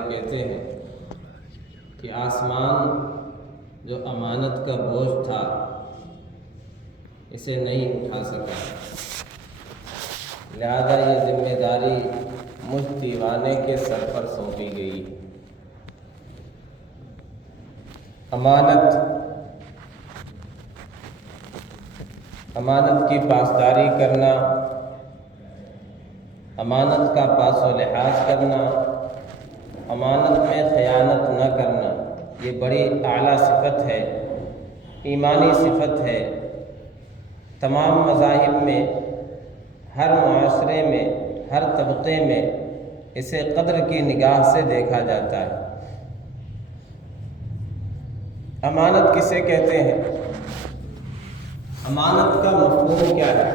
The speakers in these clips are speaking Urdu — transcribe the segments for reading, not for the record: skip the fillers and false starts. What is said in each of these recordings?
کہتے ہیں کہ آسمان جو امانت کا بوجھ تھا اسے نہیں اٹھا سکا، لہذا یہ ذمہ داری مجھ دیوانے کے سر پر سونپی گئی۔ امانت کی پاسداری کرنا، امانت کا پاس و لحاظ کرنا، امانت میں خیانت نہ کرنا، یہ بڑی اعلیٰ صفت ہے، ایمانی صفت ہے۔ تمام مذاہب میں، ہر معاشرے میں، ہر طبقے میں اسے قدر کی نگاہ سے دیکھا جاتا ہے۔ امانت کسے کہتے ہیں؟ امانت کا مفہوم کیا ہے؟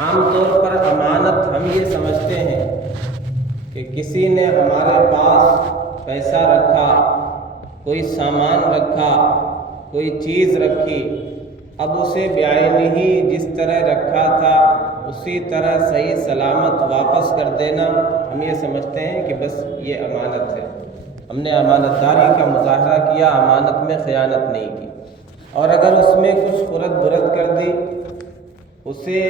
عام طور پر امانت ہم یہ سمجھتے ہیں کہ کسی نے ہمارے پاس پیسہ رکھا، کوئی سامان رکھا، کوئی چیز رکھی، اب اسے بعینہ جس طرح رکھا تھا اسی طرح صحیح سلامت واپس کر دینا، ہم یہ سمجھتے ہیں کہ بس یہ امانت ہے، ہم نے امانت داری کا مظاہرہ کیا، امانت میں خیانت نہیں کی۔ اور اگر اس میں کچھ خرد برد کر دی، اسے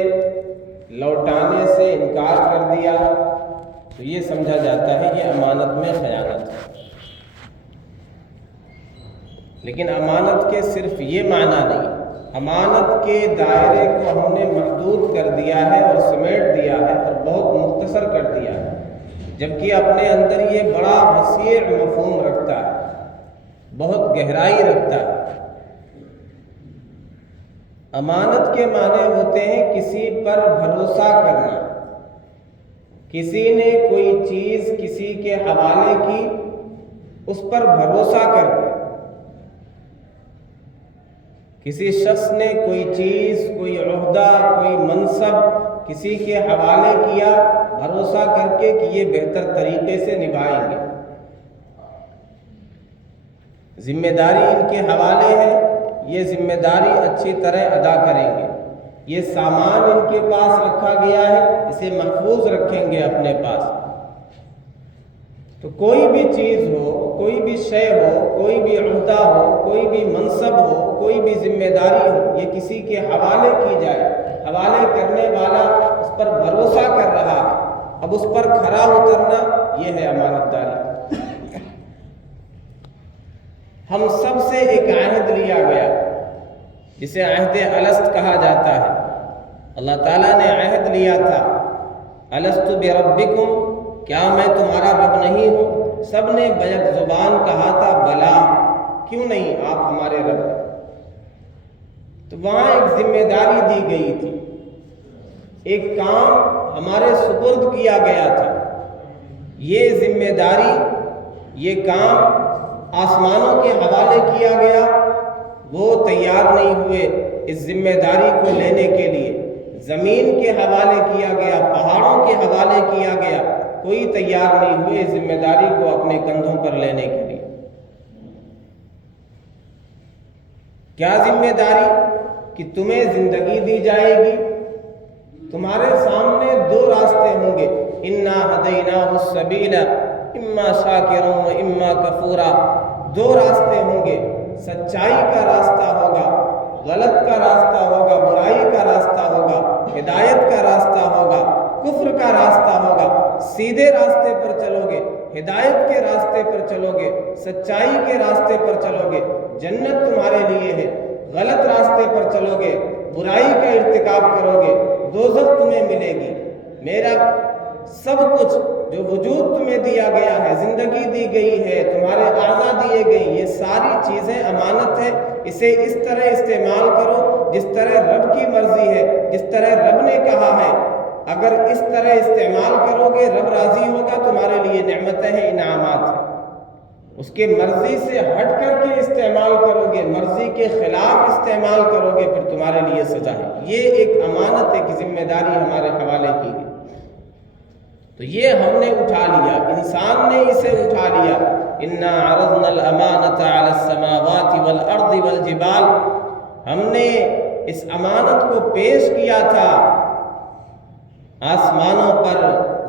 لوٹانے سے انکار کر دیا، تو یہ سمجھا جاتا ہے یہ امانت میں خیانت ہے۔ لیکن امانت کے صرف یہ معنی نہیں، امانت کے دائرے کو ہم نے محدود کر دیا ہے اور سمیٹ دیا ہے اور بہت مختصر کر دیا ہے، جبکہ اپنے اندر یہ بڑا وسیع مفہوم رکھتا ہے، بہت گہرائی رکھتا ہے۔ امانت کے معنی ہوتے ہیں کسی پر بھروسہ کرنا، کسی نے کوئی چیز کسی کے حوالے کی، اس پر بھروسہ کر کے، کسی شخص نے کوئی چیز، کوئی عہدہ، کوئی منصب کسی کے حوالے کیا بھروسہ کر کے کہ یہ بہتر طریقے سے نبھائیں گے، ذمہ داری ان کے حوالے ہے، یہ ذمہ داری اچھی طرح ادا کریں گے، یہ سامان ان کے پاس رکھا گیا ہے، اسے محفوظ رکھیں گے اپنے پاس۔ تو کوئی بھی چیز ہو، کوئی بھی شے ہو، کوئی بھی عہدہ ہو، کوئی بھی منصب ہو، کوئی بھی ذمہ داری ہو، یہ کسی کے حوالے کی جائے، حوالے کرنے والا اس پر بھروسہ کر رہا ہے، اب اس پر کھرا اترنا، یہ ہے امانت داری۔ ہم سب سے ایک عہد لیا گیا جسے عہد الست کہا جاتا ہے۔ اللہ تعالیٰ نے عہد لیا تھا، الست بربکم، کیا میں تمہارا رب نہیں ہوں؟ سب نے بیک زبان کہا تھا بلا، کیوں نہیں، آپ ہمارے رب ہیں۔ تو وہاں ایک ذمہ داری دی گئی تھی، ایک کام ہمارے سپرد کیا گیا تھا، یہ ذمہ داری، یہ کام آسمانوں کے حوالے کیا گیا، وہ تیار نہیں ہوئے اس ذمہ داری کو لینے کے لیے، زمین کے حوالے کیا گیا، پہاڑوں کے حوالے کیا گیا، کوئی تیار نہیں ہوئے اس ذمہ داری کو اپنے کندھوں پر لینے کے لیے۔ کیا ذمہ داری؟ کہ تمہیں زندگی دی جائے گی، تمہارے سامنے دو راستے ہوں گے، انا ہدیناہ السبیل اما شاکرا و اما کفورا، دو راستے ہوں گے، سچائی کا راستہ ہوگا، غلط کا راستہ ہوگا، برائی کا راستہ ہوگا، ہدایت کا راستہ ہوگا، کفر کا راستہ ہوگا۔ سیدھے راستے پر چلو گے، ہدایت کے راستے پر چلو گے، سچائی کے راستے پر چلو گے، جنت تمہارے لیے ہے۔ غلط راستے پر چلو گے، برائی کا ارتکاب کرو گے، دوزخ تمہیں ملے گی۔ میرا سب کچھ جو وجود تمہیں دیا گیا ہے، زندگی دی گئی ہے، تمہارے اعضاء دیے گئے، یہ ساری چیزیں امانت ہے، اسے اس طرح استعمال کرو جس طرح رب کی مرضی ہے، جس طرح رب نے کہا ہے۔ اگر اس طرح استعمال کرو گے، رب راضی ہوگا، تمہارے لیے نعمتیں ہیں، انعامات ہیں۔ اس کے مرضی سے ہٹ کر کے استعمال کرو گے، مرضی کے خلاف استعمال کرو گے، پھر تمہارے لیے سزا ہے۔ یہ ایک امانت، ایک ذمہ داری ہمارے حوالے کی گئی، تو یہ ہم نے اٹھا لیا، انسان نے اسے اٹھا لیا۔ انا عرضنا الامانۃ علی السماوات والارض والجبال، ہم نے اس امانت کو پیش کیا تھا آسمانوں پر،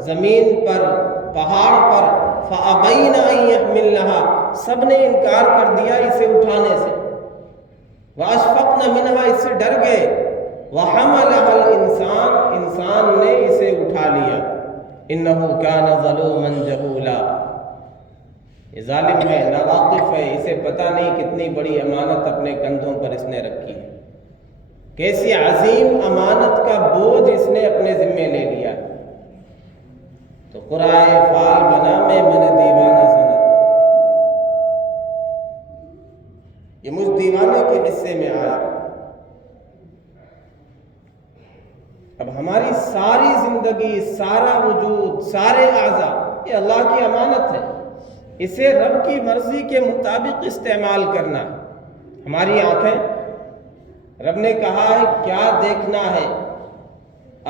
زمین پر، پہاڑ پر، فَأَبَيْنَ أَن يَحْمِلْنَهَا، سب نے انکار کر دیا اسے اٹھانے سے، وَأَشْفَقْنَ مِنْهَا، اس سے ڈر گئے، وَحَمَلَهَا الْإِنسان، انسان نے اسے اٹھا لیا، إِنَّهُ كَانَ ظَلُومًا جَهُولًا، یہ ظالم ہے، ناواقف ہے، اسے پتہ نہیں کتنی بڑی امانت اپنے کندھوں پر اس نے رکھی ہے، کیسی عظیم امانت کا بوجھ اس نے اپنے ذمے لے لیا۔ تو قرائے فال بنا میں من دیوانہ سند، یہ مجھ دیوانے کے حصے میں آیا۔ اب ہماری ساری زندگی، سارا وجود، سارے اعضاء، یہ اللہ کی امانت ہے، اسے رب کی مرضی کے مطابق استعمال کرنا۔ ہماری آنکھیں، رب نے کہا ہے کیا دیکھنا ہے،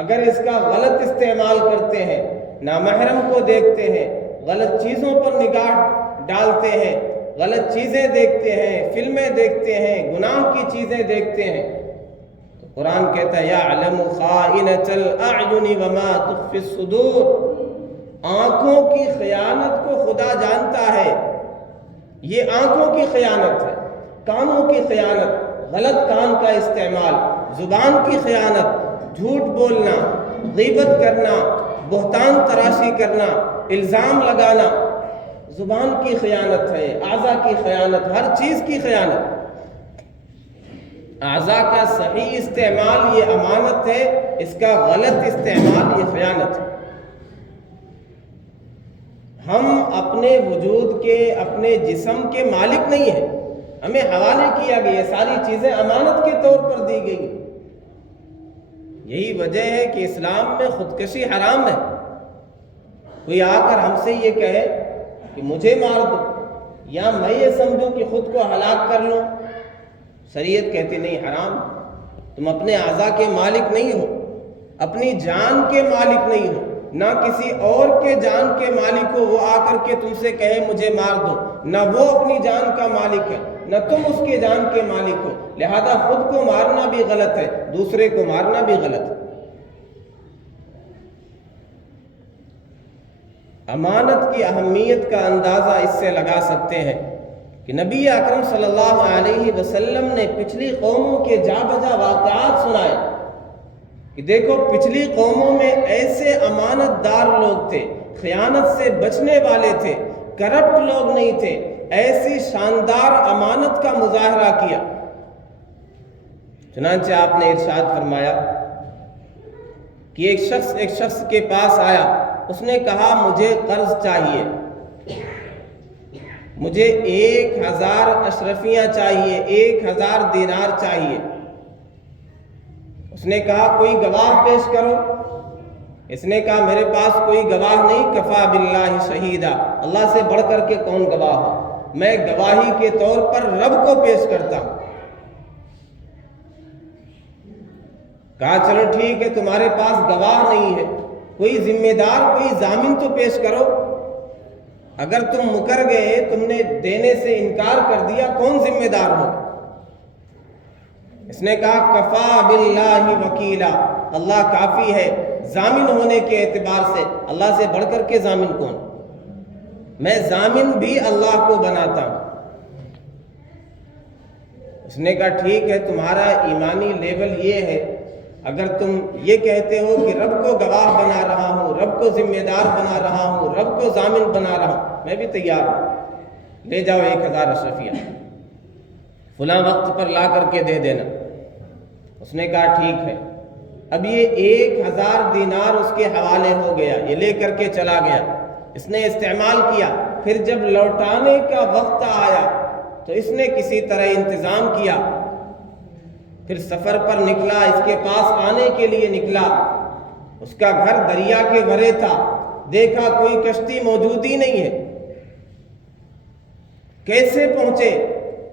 اگر اس کا غلط استعمال کرتے ہیں، نامحرم کو دیکھتے ہیں، غلط چیزوں پر نگاہ ڈالتے ہیں، غلط چیزیں دیکھتے ہیں، فلمیں دیکھتے ہیں، گناہ کی چیزیں دیکھتے ہیں، تو قرآن کہتا ہے یعلم خائنۃ الاعین وما تخفی الصدور، آنکھوں کی خیانت کو خدا جانتا ہے، یہ آنکھوں کی خیانت ہے، کانوں کی خیانت، غلط کان کا استعمال، زبان کی خیانت، جھوٹ بولنا، غیبت کرنا، بہتان تراشی کرنا، الزام لگانا، زبان کی خیانت ہے، اعضاء کی خیانت، ہر چیز کی خیانت۔ اعضاء کا صحیح استعمال یہ امانت ہے، اس کا غلط استعمال یہ خیانت ہے۔ ہم اپنے وجود کے، اپنے جسم کے مالک نہیں ہیں، ہمیں حوالے کیا گیا، یہ ساری چیزیں امانت کے طور پر دی گئی۔ یہی وجہ ہے کہ اسلام میں خودکشی حرام ہے۔ کوئی آ کر ہم سے یہ کہے کہ مجھے مار دو، یا میں یہ سمجھوں کہ خود کو ہلاک کر لوں، شریعت کہتی نہیں، حرام، تم اپنے اعضاء کے مالک نہیں ہو، اپنی جان کے مالک نہیں ہو، نہ کسی اور کے جان کے مالک ہو، وہ آ کر کے تم سے کہے مجھے مار دو، نہ وہ اپنی جان کا مالک ہے، نہ تم اس کے جان کے مالک ہو، لہذا خود کو مارنا بھی غلط ہے، دوسرے کو مارنا بھی غلط ہے۔ امانت کی اہمیت کا اندازہ اس سے لگا سکتے ہیں کہ نبی اکرم صلی اللہ علیہ وسلم نے پچھلی قوموں کے جا بجا واقعات سنائے کہ دیکھو پچھلی قوموں میں ایسے امانت دار لوگ تھے، خیانت سے بچنے والے تھے، کرپٹ لوگ نہیں تھے، ایسی شاندار امانت کا مظاہرہ کیا۔ چنانچہ آپ نے ارشاد فرمایا کہ ایک شخص کے پاس آیا، اس نے کہا مجھے قرض چاہیے، مجھے 1000 اشرفیاں چاہیے، 1000 دینار چاہیے۔ اس نے کہا کوئی گواہ پیش کرو، اس نے کہا میرے پاس کوئی گواہ نہیں، کفا باللہ شہیدا، اللہ سے بڑھ کر کے کون گواہ ہو، میں گواہی کے طور پر رب کو پیش کرتا ہوں۔ کہا چلو ٹھیک ہے، تمہارے پاس گواہ نہیں ہے، کوئی ذمہ دار، کوئی ضامن تو پیش کرو، اگر تم مکر گئے، تم نے دینے سے انکار کر دیا، کون ذمہ دار ہو؟ اس نے کہا کفا باللہ وکیلا، اللہ کافی ہے ضامن ہونے کے اعتبار سے، اللہ سے بڑھ کر کے ضامن کون؟ میں ضامن بھی اللہ کو بناتا ہوں۔ اس نے کہا ٹھیک ہے، تمہارا ایمانی لیول یہ ہے، اگر تم یہ کہتے ہو کہ رب کو گواہ بنا رہا ہوں، رب کو ذمہ دار بنا رہا ہوں، رب کو ضامن بنا رہا ہوں، میں بھی تیار ہوں، لے جاؤ 1000 اشرفیہ، فلاں وقت پر لا کر کے دے دینا۔ اس نے کہا ٹھیک ہے۔ اب یہ 1000 دینار اس کے حوالے ہو گیا، یہ لے کر کے چلا گیا، اس نے استعمال کیا، پھر جب لوٹانے کا وقت آیا تو اس نے کسی طرح انتظام کیا، پھر سفر پر نکلا، اس کے پاس آنے کے لیے نکلا، اس کا گھر دریا کے بھرے تھا، دیکھا کوئی کشتی موجود ہی نہیں ہے، کیسے پہنچے،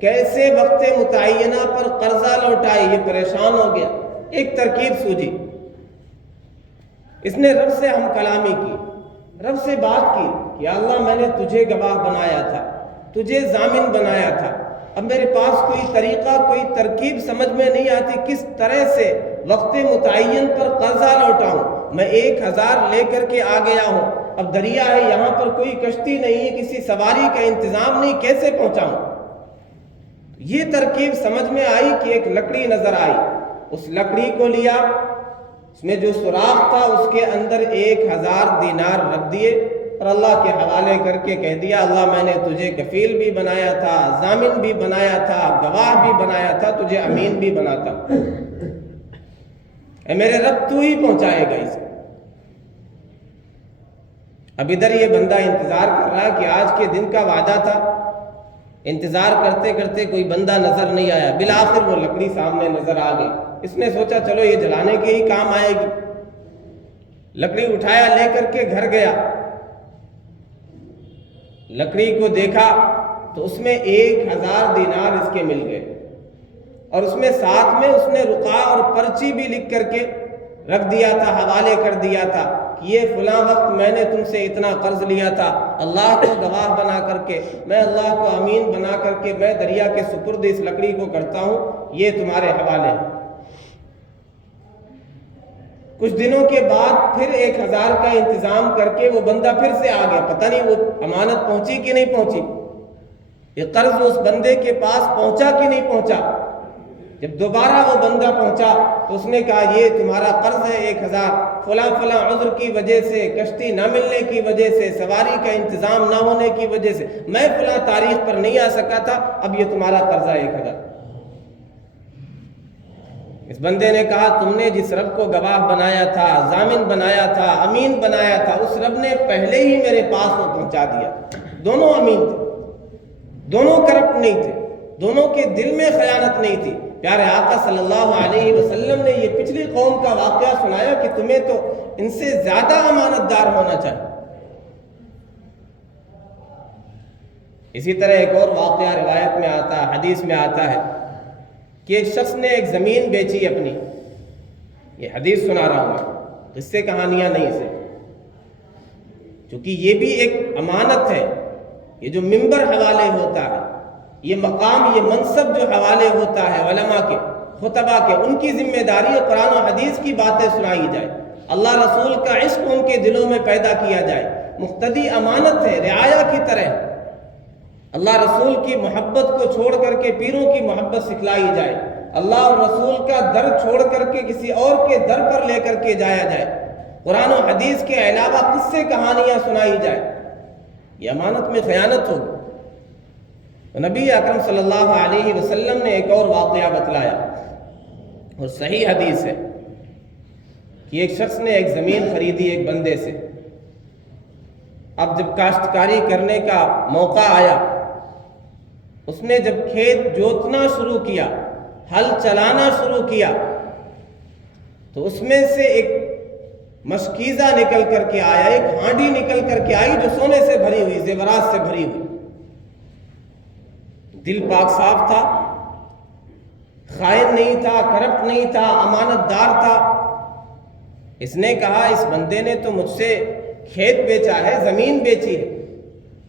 کیسے وقت متعینہ پر قرضہ لوٹائے، یہ پریشان ہو گیا۔ ایک ترکیب سوجی، اس نے رب سے ہم کلامی کی، رب سے بات کی کہ یا اللہ میں نے تجھے گواہ بنایا تھا، تجھے ضامن بنایا تھا، اب میرے پاس کوئی طریقہ، کوئی ترکیب سمجھ میں نہیں آتی، کس طرح سے وقت متعین پر قرضہ لوٹاؤں، میں 1000 لے کر کے آ گیا ہوں، اب دریا ہے، یہاں پر کوئی کشتی نہیں ہے، کسی سواری کا انتظام نہیں، کیسے پہنچاؤں؟ یہ ترکیب سمجھ میں آئی کہ ایک لکڑی نظر آئی، اس لکڑی کو لیا، اس میں جو سوراخ تھا اس کے اندر 1000 دینار رکھ دیے اور اللہ کے حوالے کر کے کہہ دیا اللہ میں نے تجھے کفیل بھی بنایا تھا، ضامن بھی بنایا تھا، گواہ بھی بنایا تھا، تجھے امین بھی بناتا، اے میرے رب تو ہی پہنچائے گا اسے۔ اب ادھر یہ بندہ انتظار کر رہا کہ آج کے دن کا وعدہ تھا، انتظار کرتے کرتے کوئی بندہ نظر نہیں آیا، بالآخر وہ لکڑی سامنے نظر آ گئی۔ اس نے سوچا چلو یہ جلانے کے ہی کام آئے گی، لکڑی اٹھایا، لے کر کے گھر گیا، لکڑی کو دیکھا تو اس میں 1000 دینار اس کے مل گئے، اور اس میں ساتھ میں اس نے رقعہ اور پرچی بھی لکھ کر کے رکھ دیا تھا، حوالے کر دیا تھا کہ یہ فلاں وقت میں نے تم سے اتنا قرض لیا تھا، اللہ کو گواہ بنا کر کے، میں اللہ کو امین بنا کر کے میں دریا کے سپرد اس لکڑی کو کرتا ہوں، یہ تمہارے حوالے ہے۔ کچھ دنوں کے بعد پھر 1000 کا انتظام کر کے وہ بندہ پھر سے آ گیا، پتہ نہیں وہ امانت پہنچی کہ نہیں پہنچی، یہ قرض اس بندے کے پاس پہنچا کہ نہیں پہنچا۔ جب دوبارہ وہ بندہ پہنچا تو اس نے کہا یہ تمہارا قرض ہے 1000، فلاں فلاں عذر کی وجہ سے، کشتی نہ ملنے کی وجہ سے، سواری کا انتظام نہ ہونے کی وجہ سے میں فلاں تاریخ پر نہیں آ سکا تھا، اب یہ تمہارا قرضہ 1000۔ اس بندے نے کہا تم نے جس رب کو گواہ بنایا تھا، ضامن بنایا تھا، امین بنایا تھا، اس رب نے پہلے ہی میرے پاس وہ پہنچا دیا۔ دونوں امین تھے، دونوں کرپٹ نہیں تھے، دونوں کے دل میں خیانت نہیں تھی۔ پیارے آقا صلی اللہ علیہ وسلم نے یہ پچھلی قوم کا واقعہ سنایا کہ تمہیں تو ان سے زیادہ امانت دار ہونا چاہیے۔ اسی طرح ایک اور واقعہ روایت میں آتا ہے، حدیث میں آتا ہے کہ ایک شخص نے ایک زمین بیچی اپنی، یہ حدیث سنا رہا ہوں میں، اس سے کہانیاں نہیں سے، چونکہ یہ بھی ایک امانت ہے۔ یہ جو منبر حوالے ہوتا ہے، یہ مقام، یہ منصب جو حوالے ہوتا ہے علماء کے، خطبہ کے، ان کی ذمہ داری ہے قرآن و حدیث کی باتیں سنائی جائے، اللہ رسول کا عشق ان کے دلوں میں پیدا کیا جائے۔ مقتدی امانت ہے، رعایا کی طرح، اللہ رسول کی محبت کو چھوڑ کر کے پیروں کی محبت سکھلائی جائے، اللہ اور رسول کا در چھوڑ کر کے کسی اور کے در پر لے کر کے جایا جائے، قرآن و حدیث کے علاوہ قصے کہانیاں سنائی جائے، یہ امانت میں خیانت ہوگی۔ نبی اکرم صلی اللہ علیہ وسلم نے ایک اور واقعہ بتلایا، اور صحیح حدیث ہے کہ ایک شخص نے ایک زمین خریدی ایک بندے سے، اب جب کاشتکاری کرنے کا موقع آیا، اس نے جب کھیت جوتنا شروع کیا، ہل چلانا شروع کیا، تو اس میں سے ایک مشکیزہ نکل کر کے آیا، ایک ہانڈی نکل کر کے آئی جو سونے سے بھری ہوئی، زیورات سے بھری ہوئی۔ دل پاک صاف تھا، خائن نہیں تھا، کرپٹ نہیں تھا، امانت دار تھا۔ اس نے کہا اس بندے نے تو مجھ سے کھیت بیچا ہے، زمین بیچی ہے،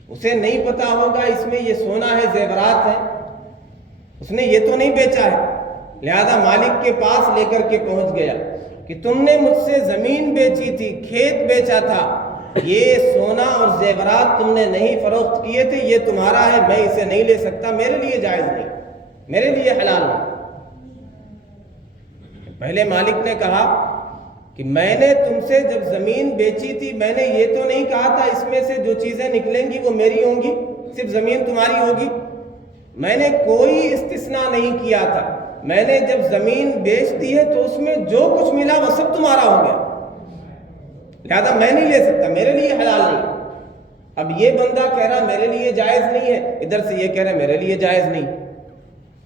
اسے نہیں پتا ہوگا اس میں یہ سونا ہے، زیورات ہے، اس نے یہ تو نہیں بیچا ہے۔ لہذا مالک کے پاس لے کر کے پہنچ گیا کہ تم نے مجھ سے زمین بیچی تھی، کھیت بیچا تھا، یہ سونا اور زیورات تم نے نہیں فروخت کیے تھے، یہ تمہارا ہے، میں اسے نہیں لے سکتا، میرے لیے جائز نہیں، میرے لیے حلال نہیں۔ پہلے مالک نے کہا کہ میں نے تم سے جب زمین بیچی تھی میں نے یہ تو نہیں کہا تھا اس میں سے جو چیزیں نکلیں گی وہ میری ہوں گی، صرف زمین تمہاری ہوگی، میں نے کوئی استثناء نہیں کیا تھا، میں نے جب زمین بیچ دی ہے تو اس میں جو کچھ ملا وہ سب تمہارا ہو گیا، لہذا میں نہیں لے سکتا، میرے لیے حلال نہیں۔ اب یہ بندہ کہہ رہا میرے لیے جائز نہیں ہے، ادھر سے یہ کہہ رہا میرے لیے جائز نہیں۔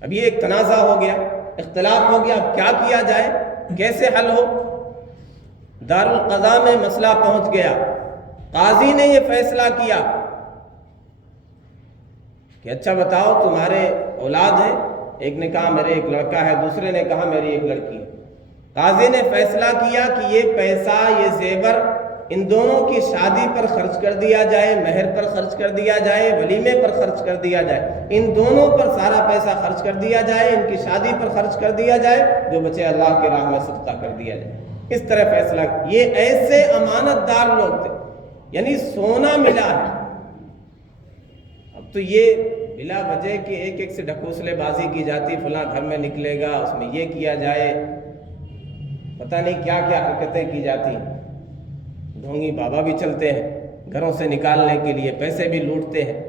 اب یہ ایک تنازع ہو گیا، اختلاف ہو گیا، اب کیا کیا جائے، کیسے حل ہو؟ دارالقضاء میں مسئلہ پہنچ گیا، قاضی نے یہ فیصلہ کیا کہ اچھا بتاؤ تمہارے اولاد ہیں، ایک نے کہا میرے ایک لڑکا ہے، دوسرے نے کہا میری ایک لڑکی ہے۔ قاضی نے فیصلہ کیا کہ یہ پیسہ، یہ زیور ان دونوں کی شادی پر خرچ کر دیا جائے، مہر پر خرچ کر دیا جائے، ولیمے پر خرچ کر دیا جائے، ان دونوں پر سارا پیسہ خرچ کر دیا جائے، ان کی شادی پر خرچ کر دیا جائے، جو بچے اللہ کی راہ میں صدقہ کر دیا جائے۔ اس طرح فیصلہ، یہ ایسے امانت دار لوگ تھے، یعنی سونا ملا ہے۔ اب تو یہ بلا وجہ کہ ایک ایک سے ڈھکوسلے بازی کی جاتی، فلاں گھر میں نکلے گا، اس میں یہ کیا جائے، پتہ نہیں کیا کیا حرکتیں کی جاتی ہیں۔ ڈھونگی بابا بھی چلتے ہیں گھروں سے نکالنے کے لیے، پیسے بھی لوٹتے ہیں۔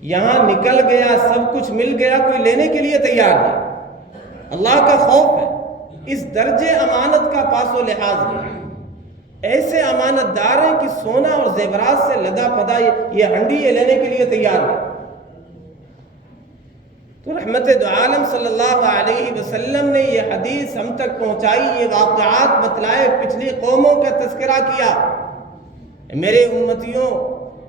یہاں نکل گیا، سب کچھ مل گیا، کوئی لینے کے لیے تیار نہیں۔ اللہ کا خوف ہے، اس درجے امانت کا پاس و لحاظ ہے۔ ایسے امانت دار ہیں کہ سونا اور زیورات سے لدا پدا یہ ہنڈی یہ لینے کے لیے تیار ہے۔ تو رحمت دو عالم صلی اللہ علیہ وسلم نے یہ حدیث ہم تک پہنچائی، یہ واقعات بتلائے، پچھلی قوموں کا تذکرہ کیا۔ میرے امتیوں،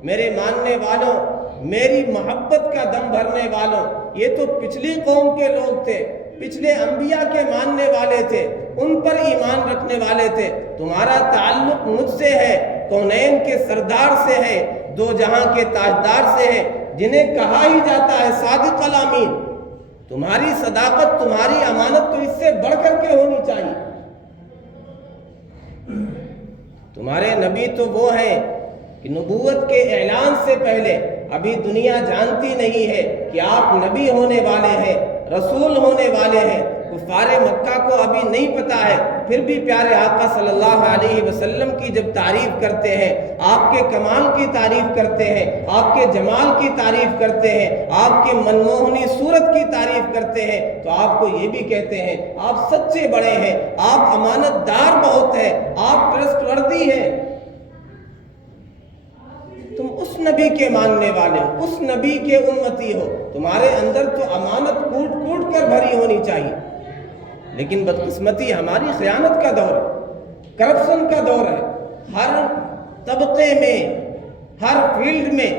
میرے ماننے والوں، میری محبت کا دم بھرنے والوں، یہ تو پچھلی قوم کے لوگ تھے، پچھلے انبیاء کے ماننے والے تھے، ان پر ایمان رکھنے والے تھے۔ تمہارا تعلق مجھ سے ہے، کونین کے سردار سے ہے، دو جہاں کے تاجدار سے ہے، جنہیں کہا ہی جاتا ہے صادق الامین۔ تمہاری صداقت، تمہاری امانت تو اس سے بڑھ کر کے ہونی چاہیے۔ تمہارے نبی تو وہ ہیں کہ نبوت کے اعلان سے پہلے ابھی دنیا جانتی نہیں ہے کہ آپ نبی ہونے والے ہیں، رسول ہونے والے ہیں۔ کفار مکہ کو ابھی نہیں پتا ہے، پھر بھی پیارے آقا صلی اللہ علیہ وسلم کی جب تعریف کرتے ہیں، آپ کے کمال کی تعریف کرتے ہیں، آپ کے جمال کی تعریف کرتے ہیں، آپ کے منموہنی صورت کی تعریف کرتے ہیں، تو آپ کو یہ بھی کہتے ہیں آپ سچے بڑے ہیں، آپ امانت دار بہت ہیں، آپ ٹرسٹ وردی ہیں۔ تم اس نبی کے ماننے والے ہو، اس نبی کے امتی ہو، تمہارے اندر تو امانت کوٹ کوٹ کر بھری ہونی چاہیے۔ لیکن بدقسمتی ہماری خیانت کا دور ہے، کرپشن کا دور ہے، ہر طبقے میں، ہر فیلڈ میں،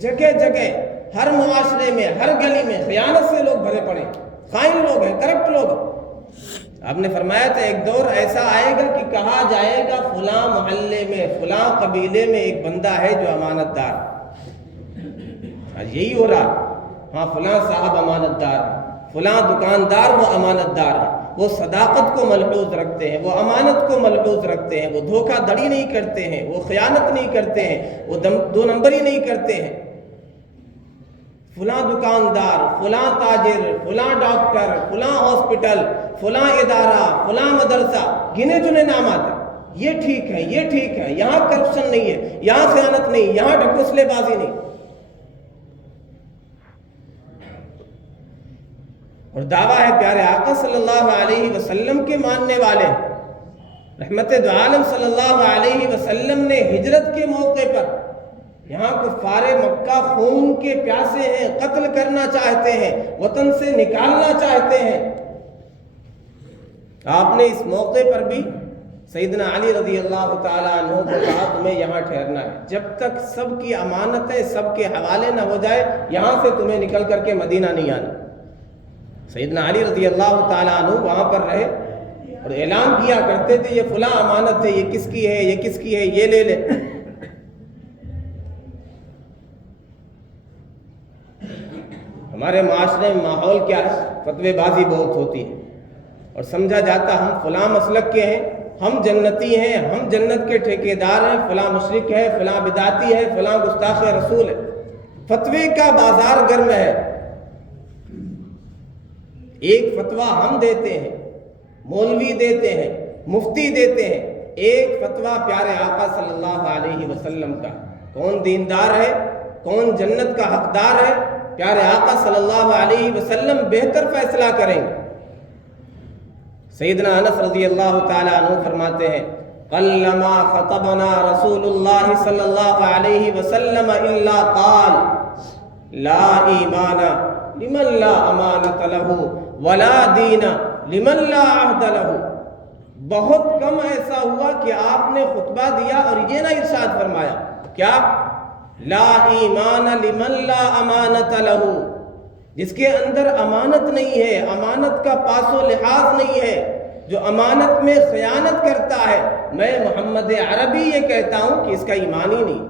جگہ جگہ، ہر معاشرے میں، ہر گلی میں خیانت سے لوگ بھرے پڑے، خائن لوگ ہیں، کرپٹ لوگ ہیں۔ آپ نے فرمایا تھا ایک دور ایسا آئے گا کہ کہا جائے گا فلاں محلے میں، فلاں قبیلے میں ایک بندہ ہے جو امانت دار۔ آج یہی ہو رہا، ہاں فلاں صاحب امانت دار ہے، فلاں دکاندار وہ امانت دار ہے، وہ صداقت کو ملحوظ رکھتے ہیں، وہ امانت کو ملحوظ رکھتے ہیں، وہ دھوکہ دڑی نہیں کرتے ہیں، وہ خیانت نہیں کرتے ہیں، وہ دو نمبری نہیں کرتے ہیں۔ فلاں دکاندار، فلاں تاجر، فلاں ڈاکٹر، فلاں ہاسپٹل، فلاں ادارہ، فلاں مدرسہ، گنے چنے نام آتے ہیں، یہ ٹھیک ہے، یہ ٹھیک ہے، یہاں کرپشن نہیں ہے، یہاں خیانت نہیں، یہاں ڈھکوسلے بازی نہیں۔ اور دعویٰ ہے پیارے آقا صلی اللہ علیہ وسلم کے ماننے والے۔ رحمت دو عالم صلی اللہ علیہ وسلم نے ہجرت کے موقع پر یہاں کفار مکہ خون کے پیاسے ہیں، قتل کرنا چاہتے ہیں، وطن سے نکالنا چاہتے ہیں۔ آپ نے اس موقع پر بھی سیدنا علی رضی اللہ تعالیٰ عنہ کو کہا تمہیں یہاں ٹھہرنا ہے، جب تک سب کی امانتیں سب کے حوالے نہ ہو جائے، یہاں سے تمہیں نکل کر کے مدینہ نہیں آنا۔ سیدنا علی رضی اللہ تعالیٰ عنہ وہاں پر رہے اور اعلان کیا کرتے تھے یہ فلاں امانت ہے، یہ کس کی ہے، یہ کس کی ہے، یہ لے لے۔ ہمارے معاشرے میں ماحول کیا ہے، فتوے بازی بہت ہوتی ہے اور سمجھا جاتا ہم فلاں مسلک کے ہیں، ہم جنتی ہیں، ہم جنت کے ٹھیکیدار ہیں، فلاں مشرک ہے، فلاں بدعتی ہے، فلاں گستاخ رسول ہے۔ فتوے کا بازار گرم ہے، ایک فتویٰ ہم دیتے ہیں، مولوی دیتے ہیں، مفتی دیتے ہیں، ایک فتویٰ پیارے آقا صلی اللہ علیہ وسلم کا۔ کون دیندار ہے، کون جنت کا حقدار ہے، پیارے آقا صلی اللہ علیہ وسلم بہتر فیصلہ کریں گے۔ سیدنا انس رضی اللہ تعالیٰ عنہ فرماتے ہیں قلما خطبنا رسول اللہ صلی اللہ علیہ وسلم الا قال لا ایمان لمن لا امانت له ولا دین لمن لا عہد له۔ بہت کم ایسا ہوا کہ آپ نے خطبہ دیا اور یہ نہ ارشاد فرمایا کیا لا ایمان لمن لا امانت له، جس کے اندر امانت نہیں ہے، امانت کا پاس و لحاظ نہیں ہے، جو امانت میں خیانت کرتا ہے، میں محمد عربی یہ کہتا ہوں کہ اس کا ایمان ہی نہیں۔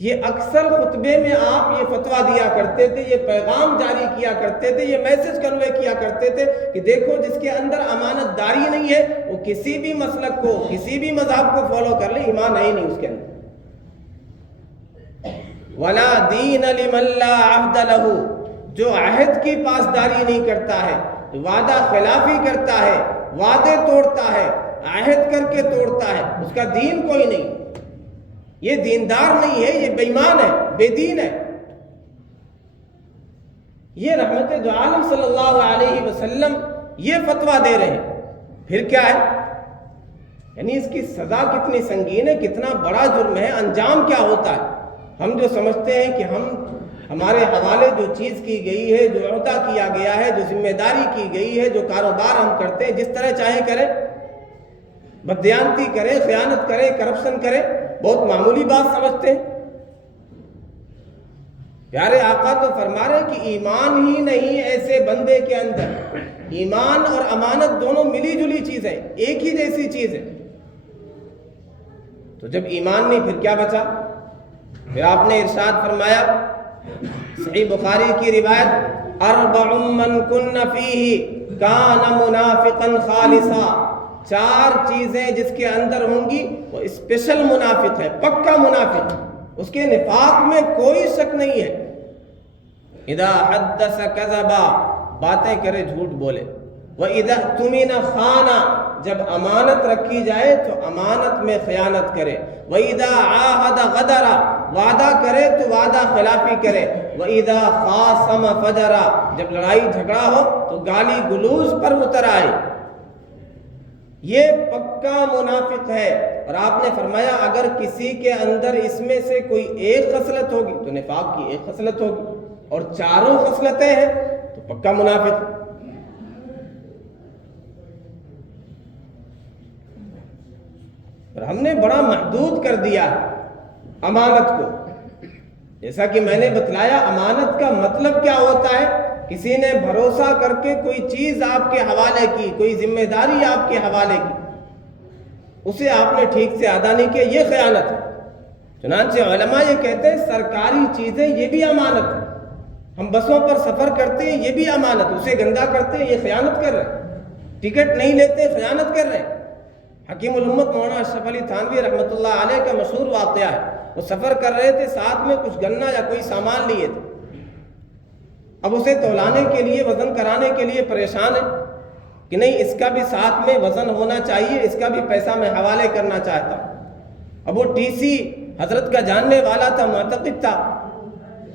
یہ اکثر خطبے میں آپ یہ فتویٰ دیا کرتے تھے، یہ پیغام جاری کیا کرتے تھے، یہ میسج کنوے کیا کرتے تھے کہ دیکھو جس کے اندر امانت داری نہیں ہے وہ کسی بھی مسلک کو، کسی بھی مذہب کو فالو کر لے، ایمان ہے ہی نہیں اس کے اندر۔ وَلَا دِينَ لِمَن لَا عَهْدَ لَهُ، جو عہد کی پاسداری نہیں کرتا ہے، جو وعدہ خلافی کرتا ہے، وعدے توڑتا ہے، عہد کر کے توڑتا ہے، اس کا دین کوئی نہیں، یہ دیندار نہیں ہے، یہ بے ایمان ہے، بے دین ہے۔ یہ رحمت دو عالم صلی اللہ علیہ وسلم یہ فتویٰ دے رہے ہیں، پھر کیا ہے؟ یعنی اس کی سزا کتنی سنگین ہے، کتنا بڑا جرم ہے، انجام کیا ہوتا ہے۔ ہم جو سمجھتے ہیں کہ ہمارے حوالے جو چیز کی گئی ہے، جو عہدہ کیا گیا ہے، جو ذمہ داری کی گئی ہے، جو کاروبار ہم کرتے ہیں، جس طرح چاہیں کریں، بددیانتی کریں، خیانت کریں، کرپشن کریں، بہت معمولی بات سمجھتے ہیں۔ پیارے آقا تو فرما رہے کہ ایمان ہی نہیں ایسے بندے کے اندر، ایمان اور امانت دونوں ملی جلی چیز ہے، ایک ہی جیسی چیز ہے۔ تو جب ایمان نہیں پھر کیا بچا؟ پھر آپ نے ارشاد فرمایا، صحیح بخاری کی روایت، اربع من کن فیہ کان منافقا خالصا، 4 چیزیں جس کے اندر ہوں گی وہ اسپیشل منافق ہے، پکا منافق، اس کے نفاق میں کوئی شک نہیں ہے۔ اذا حدث کذبا، باتیں کرے جھوٹ بولے، وَإِذَا اؤْتُمِنَ خَانَ، جب امانت رکھی جائے تو امانت میں خیانت کرے، وَإِذَا عَاهَدَ غَدَرَ، وعدہ کرے تو وعدہ خلافی کرے، وَإِذَا خَاصَمَ فَجَرَ، جب لڑائی جھگڑا ہو تو گالی گلوز پر اتر آئے۔ یہ پکا منافق ہے۔ اور آپ نے فرمایا اگر کسی کے اندر اس میں سے کوئی ایک خصلت ہوگی تو نفاق کی ایک خصلت ہوگی، اور 4 خصلتیں ہیں تو پکا منافق۔ اور ہم نے بڑا محدود کر دیا امانت کو۔ جیسا کہ میں نے بتلایا امانت کا مطلب کیا ہوتا ہے، کسی نے بھروسہ کر کے کوئی چیز آپ کے حوالے کی، کوئی ذمہ داری آپ کے حوالے کی، اسے آپ نے ٹھیک سے ادا نہیں کیا، یہ خیانت ہے۔ چنانچہ علماء یہ کہتے ہیں سرکاری چیزیں یہ بھی امانت ہے، ہم بسوں پر سفر کرتے ہیں یہ بھی امانت، اسے گندا کرتے ہیں یہ خیانت کر رہے ہیں، ٹکٹ نہیں لیتے خیانت کر رہے ہیں۔ حکیم الامت مولانا اشرف علی تھانوی رحمۃ اللہ علیہ کا مشہور واقعہ ہے، وہ سفر کر رہے تھے، ساتھ میں کچھ گنا یا کوئی سامان لیے تھے، اب اسے تولانے کے لیے، وزن کرانے کے لیے پریشان ہے کہ نہیں اس کا بھی ساتھ میں وزن ہونا چاہیے، اس کا بھی پیسہ میں حوالے کرنا چاہتا ہوں۔ اب وہ ٹی سی حضرت کا جاننے والا تھا، معتقد تھا،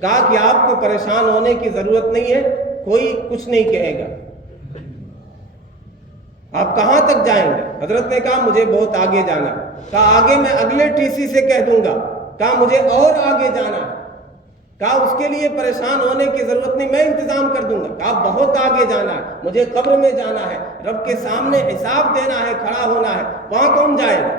کہا کہ آپ کو پریشان ہونے کی ضرورت نہیں ہے، کوئی کچھ نہیں کہے گا، آپ کہاں تک جائیں گے؟ حضرت نے کہا مجھے بہت آگے جانا ہے، کہا آگے میں اگلے ٹی سی سے کہہ دوں گا، کہا مجھے اور آگے جانا ہے، کہا اس کے لیے پریشان ہونے کی ضرورت نہیں، میں انتظام کر دوں گا، کہا بہت آگے جانا ہے، مجھے قبر میں جانا ہے، رب کے سامنے حساب دینا ہے، کھڑا ہونا ہے، وہاں کون جائے گا؟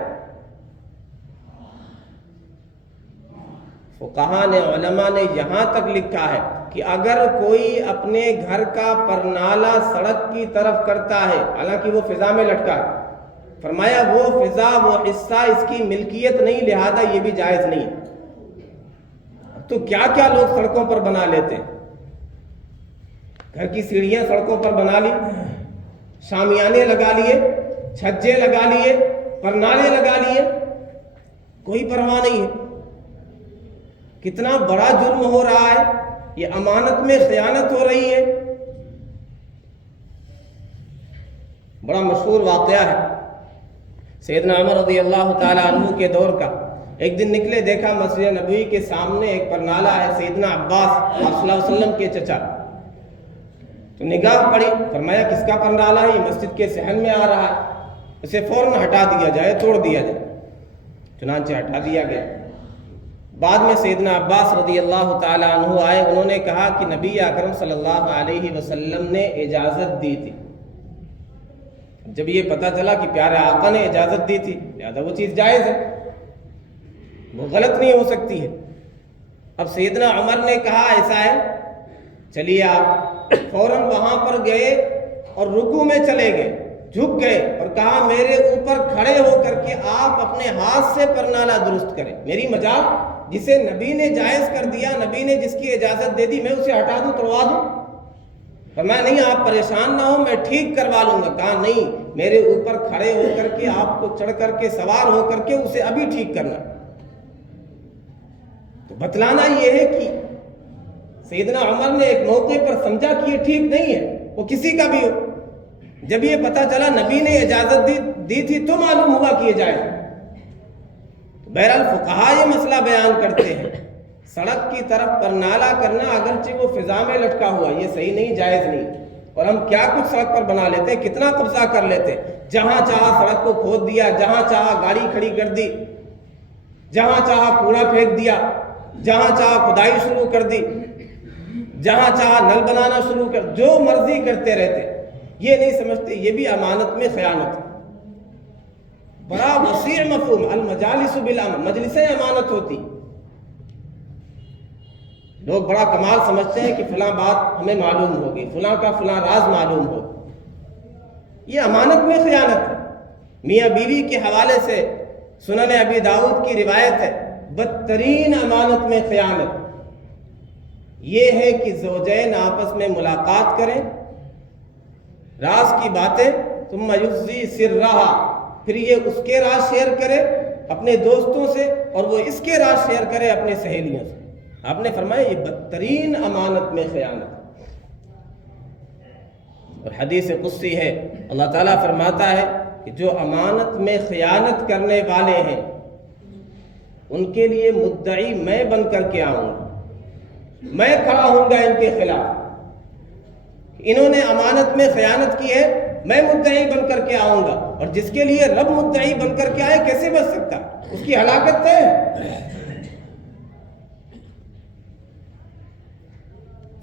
فقہاء نے، علماء نے یہاں تک لکھا ہے کہ اگر کوئی اپنے گھر کا پرنالہ سڑک کی طرف کرتا ہے، حالانکہ وہ فضا میں لٹکا ہے، فرمایا وہ فضا، وہ حصہ اس کی ملکیت نہیں، لہذا یہ بھی جائز نہیں ہے۔ تو کیا کیا لوگ سڑکوں پر بنا لیتے ہیں، گھر کی سیڑھیاں سڑکوں پر بنا لی، شامیانے لگا لیے، چھجے لگا لیے، پرنالے لگا لیے، کوئی پرواہ نہیں ہے۔ کتنا بڑا جرم ہو رہا ہے، یہ امانت میں خیانت ہو رہی ہے۔ بڑا مشہور واقعہ ہے سیدنا عمر رضی اللہ تعالیٰ عنہ کے دور کا۔ ایک دن نکلے، دیکھا مسجد نبوی کے سامنے ایک پرنالہ ہے، سیدنا عباس آپ صلی اللہ علیہ وسلم کے چچا، تو نگاہ پڑی، فرمایا کس کا پرنالہ ہے، یہ مسجد کے صحن میں آ رہا ہے، اسے فوراً ہٹا دیا جائے، توڑ دیا جائے۔ چنانچہ ہٹا دیا گیا۔ بعد میں سیدنا عباس رضی اللہ تعالیٰ عنہ آئے، انہوں نے کہا کہ نبی اکرم صلی اللہ علیہ وسلم نے اجازت دی تھی۔ جب یہ پتہ چلا کہ پیارے آقا نے اجازت دی تھی، لہذا وہ چیز جائز ہے، وہ غلط نہیں ہو سکتی ہے۔ اب سیدنا عمر نے کہا ایسا ہے، چلیے آپ فوراً وہاں پر گئے اور رکوع میں چلے گئے، جھک گئے اور کہا میرے اوپر کھڑے ہو کر کے آپ اپنے ہاتھ سے پرنالہ درست کریں، میری مجال جسے نبی نے جائز کر دیا، نبی نے جس کی اجازت دے دی، میں اسے ہٹا دوں، توڑوا دوں؟ فرمایا نہیں، آپ پریشان نہ ہو، میں ٹھیک کروا لوں گا۔ کہا نہیں، میرے اوپر کھڑے ہو کر کے، آپ کو چڑھ کر کے، سوار ہو کر کے اسے ابھی ٹھیک کرنا۔ تو بتلانا یہ ہے کہ سیدنا عمر نے ایک موقع پر سمجھا کہ یہ ٹھیک نہیں ہے، وہ کسی کا بھی ہو۔ جب یہ پتا چلا نبی نے اجازت دی تھی تو معلوم ہوا کہ یہ جائز ہے۔ بہرحال فقہا یہ مسئلہ بیان کرتے ہیں، سڑک کی طرف پر نالا کرنا اگرچہ وہ فضا میں لٹکا ہوا، یہ صحیح نہیں، جائز نہیں۔ اور ہم کیا کچھ سڑک پر بنا لیتے ہیں، کتنا قبضہ کر لیتے ہیں، جہاں چاہا سڑک کو کھود دیا، جہاں چاہا گاڑی کھڑی کر دی، جہاں چاہا کوڑا پھینک دیا، جہاں چاہا کھدائی شروع کر دی، جہاں چاہا نل بنانا شروع کر، جو مرضی کرتے رہتے۔ یہ نہیں سمجھتے یہ بھی امانت میں خیانت ہے۔ بڑا وسیع مفہوم، المجالس بالامن، مجلسیں امانت ہوتی۔ لوگ بڑا کمال سمجھتے ہیں کہ فلاں بات ہمیں معلوم ہوگی، فلاں کا فلاں راز معلوم ہو، یہ امانت میں خیانت ہے۔ میاں بیوی کے حوالے سے سنن ابی داؤد کی روایت ہے، بدترین امانت میں خیانت یہ ہے کہ زوجین آپس میں ملاقات کریں، راز کی باتیں، ثم یفضی سرہا، پھر یہ اس کے راز شیئر کرے اپنے دوستوں سے اور وہ اس کے راز شیئر کرے اپنے سہیلیوں سے۔ آپ نے فرمایا یہ بدترین امانت میں خیانت۔ اور حدیث قدسی ہے، اللہ تعالیٰ فرماتا ہے کہ جو امانت میں خیانت کرنے والے ہیں ان کے لیے مدعی میں بن کر کے آؤں گا، میں کھڑا ہوں گا ان کے خلاف۔ انہوں نے امانت میں خیانت کی ہے، میں مدعی بن کر کے آؤں گا۔ اور جس کے لیے رب مدعی بن کر کے آئے کیسے بچ سکتا؟ اس کی ہلاکت طے ہے۔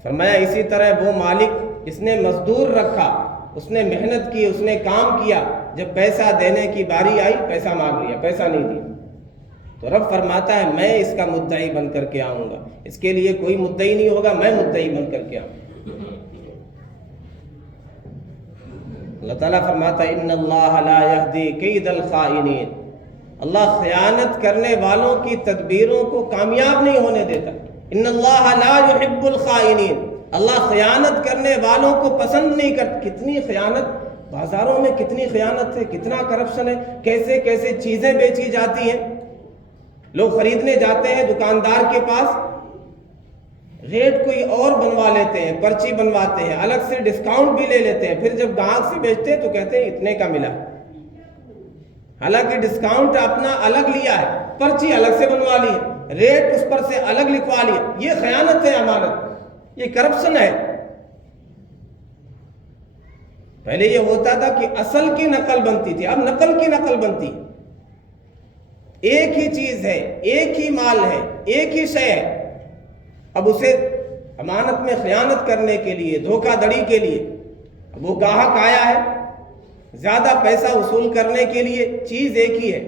فرمایا اسی طرح وہ مالک جس نے مزدور رکھا، اس نے محنت کی، اس نے کام کیا، جب پیسہ دینے کی باری آئی پیسہ مانگ لیا، پیسہ نہیں دیا، تو رب فرماتا ہے میں اس کا مدعی بن کر کے آؤں گا۔ اس کے لیے کوئی مدعی نہیں ہوگا، میں مدعی بن کر کے آؤں گا۔ اللہ تعالیٰ فرماتا ہے ان اللہ لا یہدی کید الخائنین، اللہ خیانت کرنے والوں کی تدبیروں کو کامیاب نہیں ہونے دیتا۔ ان اللہ لا یحب الخائنین، اللہ خیانت کرنے والوں کو پسند نہیں کرتا۔ کتنی خیانت بازاروں میں، کتنی خیانت ہے، کتنا کرپشن ہے، کیسے کیسے چیزیں بیچی جاتی ہیں۔ لوگ خریدنے جاتے ہیں دکاندار کے پاس، ریٹ کوئی اور بنوا لیتے ہیں، پرچی بنواتے ہیں، الگ سے ڈسکاؤنٹ بھی لے لیتے ہیں، پھر جب گاہک سے بیچتے ہیں تو کہتے ہیں اتنے کا ملا، حالانکہ ڈسکاؤنٹ اپنا الگ لیا ہے، پرچی الگ سے بنوا لی ہے، ریٹ اس پر سے الگ لکھوا لیا۔ یہ خیانت ہے، امانت، یہ کرپشن ہے۔ پہلے یہ ہوتا تھا کہ اصل کی نقل بنتی تھی، اب نقل کی نقل بنتی۔ ایک ہی چیز ہے، ایک ہی مال ہے، ایک ہی شے ہے، اب اسے امانت میں خیانت کرنے کے لیے، دھوکہ دڑی کے لیے، اب وہ گاہک آیا ہے زیادہ پیسہ وصول کرنے کے لیے، چیز ایک ہی ہے،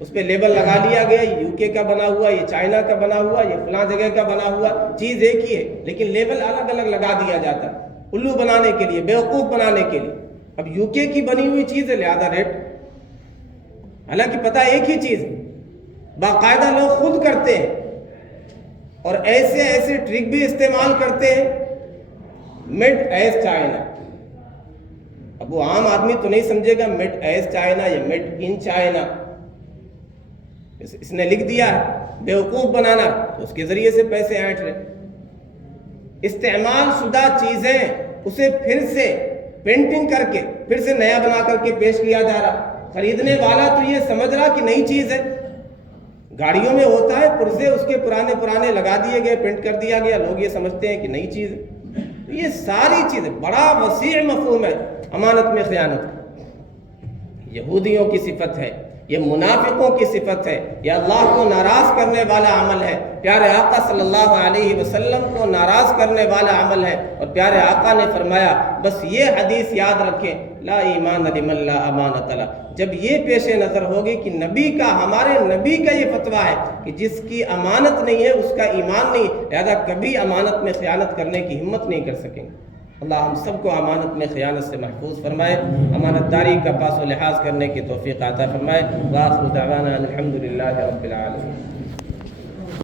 اس پہ لیبل لگا لیا گیا، یہ UK کا بنا ہوا، یہ چائنا کا بنا ہوا، یہ فلاں جگہ کا بنا ہوا، چیز ایک ہی ہے لیکن لیبل الگ الگ لگا دیا جاتا ہے الو بنانے کے لیے، بیوقوف بنانے کے لیے۔ اب UK کی بنی ہوئی چیز ہے لہذا ریٹ، حالانکہ پتہ ایک ہی چیز، باقاعدہ لوگ خود کرتے ہیں اور ایسے ایسے ٹرک بھی استعمال کرتے ہیں، میڈ ایز چائنا۔ اب وہ عام آدمی تو نہیں سمجھے گا میڈ ایز چائنا یا میڈ ان چائنا، اس نے لکھ دیا ہے بیوقوف بنانا، تو اس کے ذریعے سے پیسے اینٹ رہے۔ استعمال شدہ چیزیں اسے پھر سے پینٹنگ کر کے پھر سے نیا بنا کر کے پیش کیا جا رہا، خریدنے والا تو یہ سمجھ رہا کہ نئی چیز ہے۔ گاڑیوں میں ہوتا ہے پرزے اس کے پرانے لگا دیے گئے، پرنٹ کر دیا گیا، لوگ یہ سمجھتے ہیں کہ نئی چیز ہے۔ یہ ساری چیزیں بڑا وسیع مفہوم ہے امانت میں خیانت کا۔ یہودیوں کی صفت ہے، یہ منافقوں کی صفت ہے، یہ اللہ کو ناراض کرنے والا عمل ہے، پیارے آقا صلی اللہ علیہ وسلم کو ناراض کرنے والا عمل ہے۔ اور پیارے آقا نے فرمایا بس یہ حدیث یاد رکھیں، لا ایمان لمن لا امانت لہ، جب یہ پیش نظر ہوگی کہ نبی کا، ہمارے نبی کا یہ فتویٰ ہے کہ جس کی امانت نہیں ہے اس کا ایمان نہیں، لہذا کبھی امانت میں خیانت کرنے کی ہمت نہیں کر سکیں گے۔ اللہ ہم سب کو امانت میں خیانت سے محفوظ فرمائے، امانت داری کا پاس و لحاظ کرنے کی توفیق عطا فرمائے۔ وآخر دعوانا الحمد للہ رب العالمین۔